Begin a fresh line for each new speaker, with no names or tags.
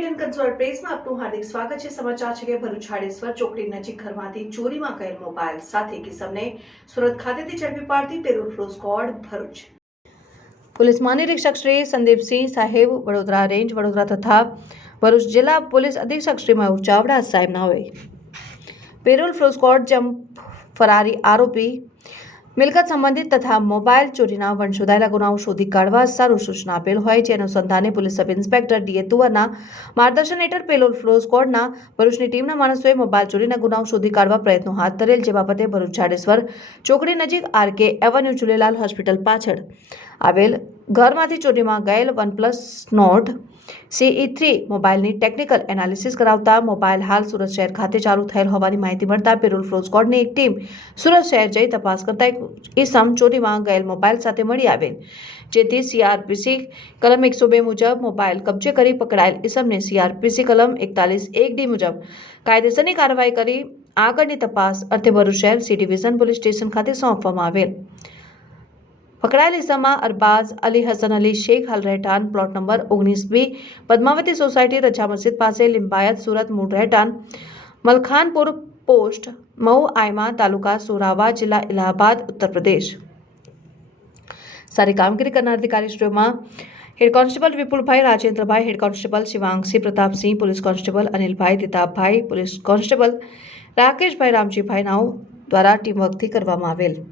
પંચોળ પ્રેસમાં આપનું હાર્દિક સ્વાગત છે. સમાચાર છે કે ભરૂચ હાડેશ્વર ચોકડી નજીક ઘરમાંથી ચોરીમાં ગયેલ મોબાઈલ સાથે કિસમને સુરત ખાતેથી ઝડપી પાડતી ફ્લો સ્કોડ ભરૂચ. પોલીસ મહાનિરીક્ષક શ્રી સંદીપસિંહ સાહેબ વડોદરા રેન્જ, વડોદરા તથા ભરૂચ જિલ્લા પોલીસ અધિક્ષક શ્રી મયુર ચાવડા સાહેબના હોય. પેરોલ ફ્લો સ્કોડ જમ્પ ફરારી આરોપી મિલકત સંબંધિત તથા મોબાઈલ ચોરીના વંશોધાયેલા ગુનાઓ શોધી કાઢવા સારું સૂચના આપેલ હોય છે. અનુસંધાને પોલીસ સબ ઇન્સ્પેક્ટર ડીએ તુવરના માર્ગદર્શન હેઠળ પેલોલ ફ્લો સ્કોડના ભરૂચની ટીમના માણસોએ મોબાઈલ ચોરીના ગુનાઓ શોધી કાઢવા પ્રયત્નો હાથ ધરેલ જે બાબતે ભરૂચ જાડેશ્વર ચોકડી નજીક આરકે એવન્યુ ઝુલેલાલ હોસ્પિટલ પાછળ આવેલ ઘરમાંથી ચોરીમાં ગયેલ વનપ્લસ નોટ સીઈ થ્રી મોબાઈલની ટેકનિકલ એનાલિસિસ કરાવતા મોબાઈલ હાલ સુરત શહેર ખાતે ચાલુ થયેલ હોવાની માહિતી મળતા પેરોલ ફ્લો સ્કોડની એક ટીમ સુરત શહેર જઈ તપાસ કરતા એક ઈસમ ચોરીમાં ગયેલ મોબાઈલ સાથે મળી આવેલ. જેથી સીઆરપીસી કલમ એકસો બે મુજબ મોબાઈલ કબજે કરી પકડાયેલ ઈસમને સીઆરપીસી કલમ એકતાલીસ એક ડી મુજબ કાયદેસરની કાર્યવાહી કરી આગળની તપાસ અર્થે ભરૂચ શહેર સી ડિવિઝન પોલીસ સ્ટેશન ખાતે સોંપવામાં આવેલ. પકડાયેલ ઇસમમાં અરબાઝ અલી હસન અલી શેખ હાલ રહેઠાન, પ્લોટ નંબર ઓગણીસ બી, પદ્માવતી સોસાયટી રજા મસ્જિદ પાસે લિંબાયત સુરત મૂળ રહેઠાણ, મલખાનપુર પોસ્ટ, મઉ આયમા તાલુકા સોરાવા, જિલ્લા ઇલાહાબાદ, ઉત્તર પ્રદેશ. સારી કામગીરી કરનાર અધિકારીશ્રીઓમાં head constable Vipulbhai, Rajendrabhai, head constable Shivangsinh Pratapsinh, police constable Anilbhai Ditabhai, police constable Rakeshbhai Ramjibhai નાઉ દ્વારા ટીમવર્કથી કરવામાં આવેલ.